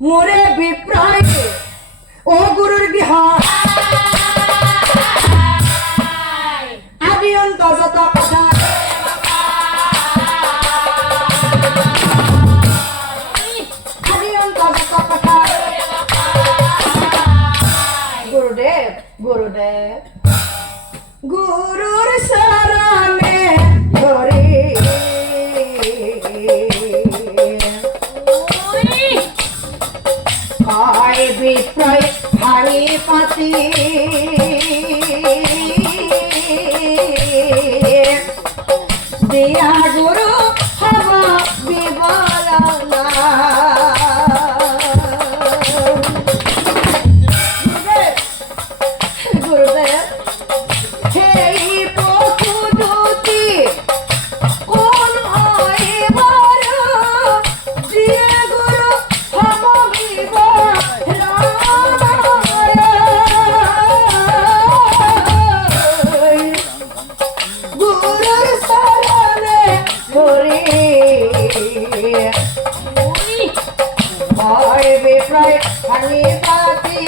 মোরে বিপ্রায় ও গুরুর গৃহ আদি অন্ত যত কথা আদি অন্ত যত কথা গুরুদেব গুরুদেব গুরুর শরণে ধরে আয় বিপ্রয় হারি পাতি দিয়া গুরু হব বিবরণা গুরুদেব হেই পশু দুটি কোন হয় বড় দিয়ে গুরু হব বিবরণা গুরুর শরণে ধরে হয় বিপ্রয় খালি পাতি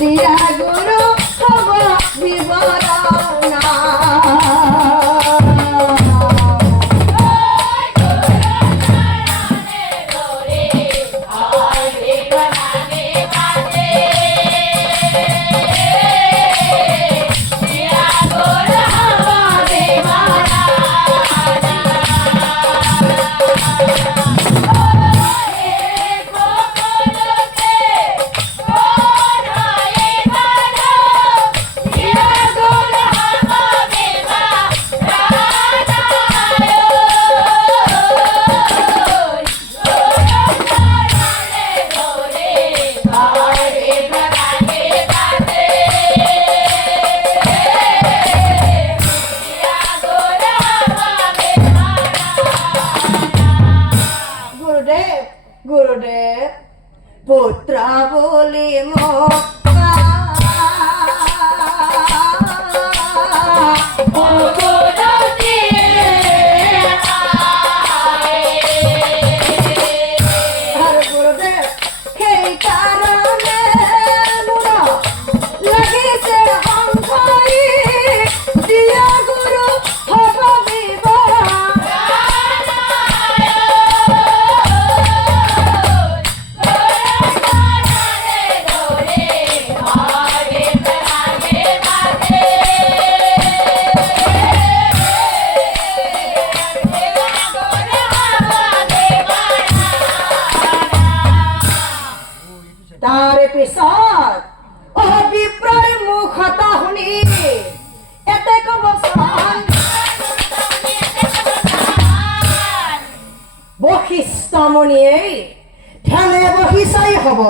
দিয়া গুরু হব বিবরণা গুরুদেব পুত্র বলি গুরুদেব সেই কারণে লাগিছে সংসারী দিয়া গুরু হব তারে পিছত অভিপ্রায় মুখতা শুনি এতে কব বশিষ্ঠ মুনিয়ে ধ্যানে বহিছাই হব